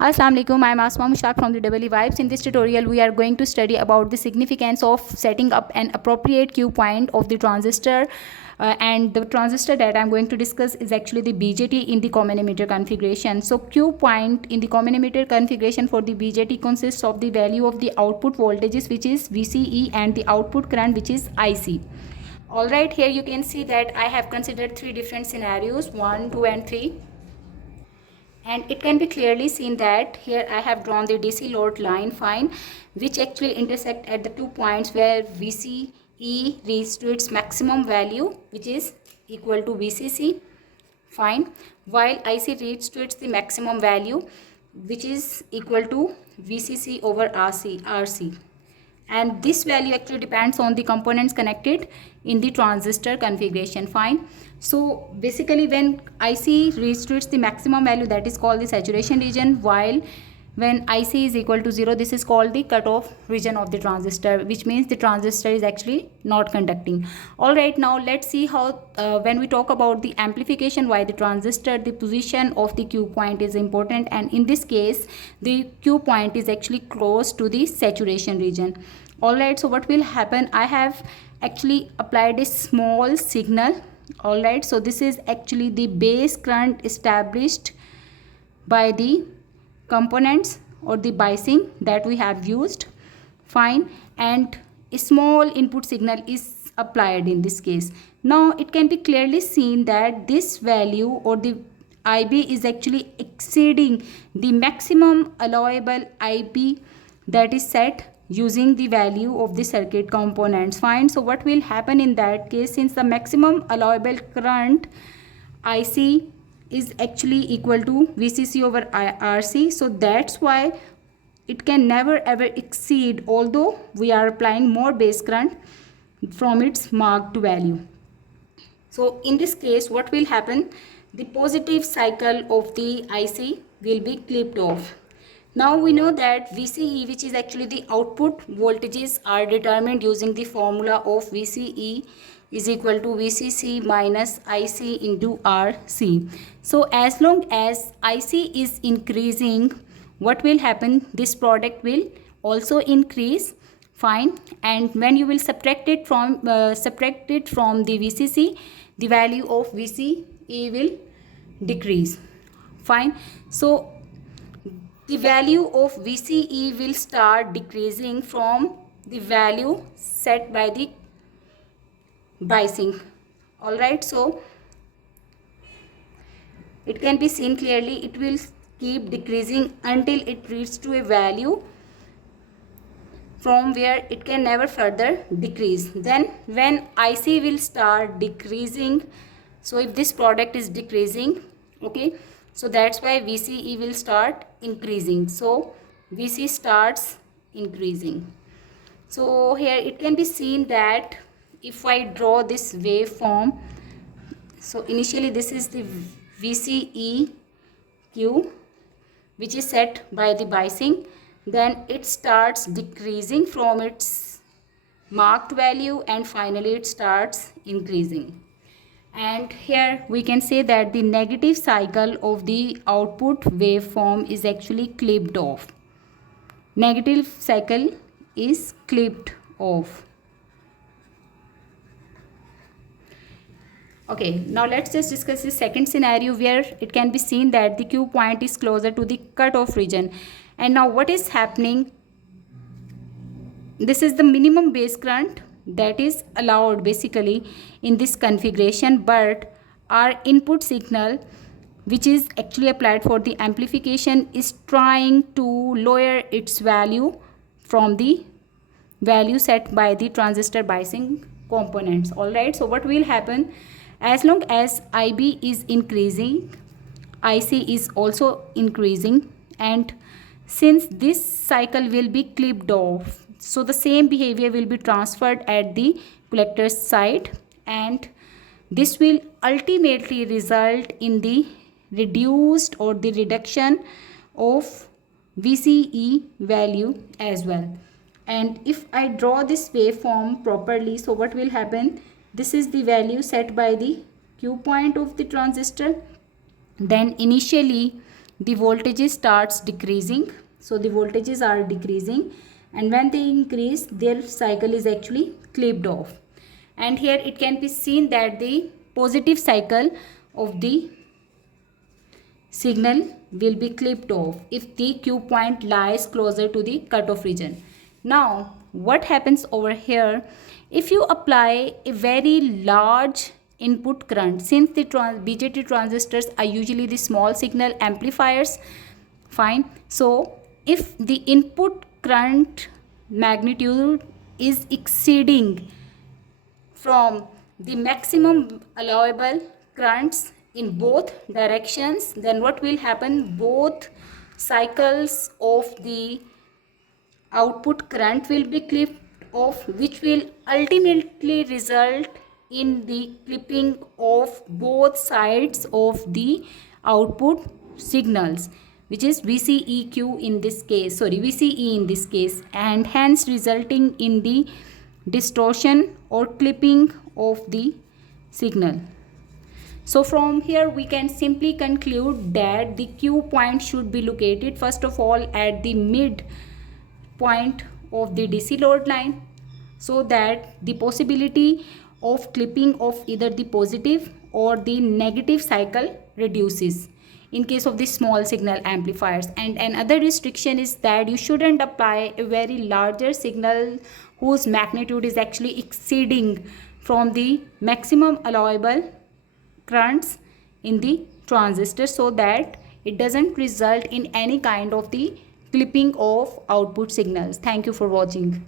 Assalamu alaikum, I am Asma Mushtaq from the Double Vibes. In this tutorial, we are going to study about the significance of setting up an appropriate cue point of the transistor. And the transistor that I am going to discuss is actually the BJT in the common emitter configuration. So cue point in the common emitter configuration for the BJT consists of the value of the output voltages, which is VCE, and the output current, which is IC. Alright, here you can see that I have considered three different scenarios, 1, 2 and 3. And it can be clearly seen that here I have drawn the DC load line, fine, which actually intersect at the 2 points where VCE reaches to its maximum value, which is equal to VCC, fine, while IC reaches to its the maximum value, which is equal to VCC over RC. And this value actually depends on the components connected in the transistor configuration, fine. So basically when IC reaches the maximum value, that is called the saturation region, while when IC is equal to 0, this is called the cutoff region of the transistor, which means the transistor is actually not conducting. Alright, now let's see how when we talk about the amplification, why the transistor, the position of the cue point is important, and in this case the cue point is actually close to the saturation region. Alright, so what will happen, I have actually applied a small signal. Alright, so this is actually the base current established by the components or the biasing that we have used, fine, and a small input signal is applied in this case. Now it can be clearly seen that this value or the IB is actually exceeding the maximum allowable IB that is set using the value of the circuit components, fine. So what will happen in that case, since the maximum allowable current IC is actually equal to VCC over RC, so that's why it can never ever exceed, although we are applying more base current from its marked value. So in this case what will happen, the positive cycle of the IC will be clipped off. Now we know that VCE, which is actually the output voltages, are determined using the formula of VCE is equal to VCC minus IC into RC. So as long as IC is increasing, what will happen, this product will also increase, fine, and when you will subtract it from the VCC, the value of VCE will decrease, fine. So the value of VCE will start decreasing from the value set by the biasing. Alright, so it can be seen clearly, it will keep decreasing until it reaches to a value from where it can never further decrease. Then when IC will start decreasing, so if this product is decreasing, okay, so that's why VCE will start increasing. So VC starts increasing. So here it can be seen that if I draw this waveform, so initially this is the VCE Q, which is set by the biasing, then it starts decreasing from its marked value and finally it starts increasing. And here we can say that the negative cycle of the output waveform is actually clipped off. Negative cycle is clipped off. Okay, now let's just discuss the second scenario where it can be seen that the cue point is closer to the cutoff region. And now what is happening, this is the minimum base current that is allowed basically in this configuration, but our input signal, which is actually applied for the amplification, is trying to lower its value from the value set by the transistor biasing components. Alright, so what will happen, as long as IB is increasing, IC is also increasing, and since this cycle will be clipped off, so the same behavior will be transferred at the collector side, and this will ultimately result in the reduced or the reduction of VCE value as well. And if I draw this waveform properly, so what will happen, this is the value set by the cue point of the transistor. Then initially the voltages starts decreasing. So the voltages are decreasing, and when they increase, their cycle is actually clipped off. And here it can be seen that the positive cycle of the signal will be clipped off if the Q point lies closer to the cutoff region. Now what happens over here, if you apply a very large input current, since the BJT transistors are usually the small signal amplifiers, fine, so if the input current magnitude is exceeding from the maximum allowable currents in both directions, then what will happen, both cycles of the output current will be clipped off, which will ultimately result in the clipping of both sides of the output signals, which is VCEQ in this case, VCE in this case, and hence resulting in the distortion or clipping of the signal. So from here we can simply conclude that the Q point should be located first of all at the mid point of the DC load line, so that the possibility of clipping of either the positive or the negative cycle reduces in case of the small signal amplifiers. And another restriction is that you shouldn't apply a very larger signal whose magnitude is actually exceeding from the maximum allowable currents in the transistor, so that it doesn't result in any kind of the clipping of output signals. Thank you for watching.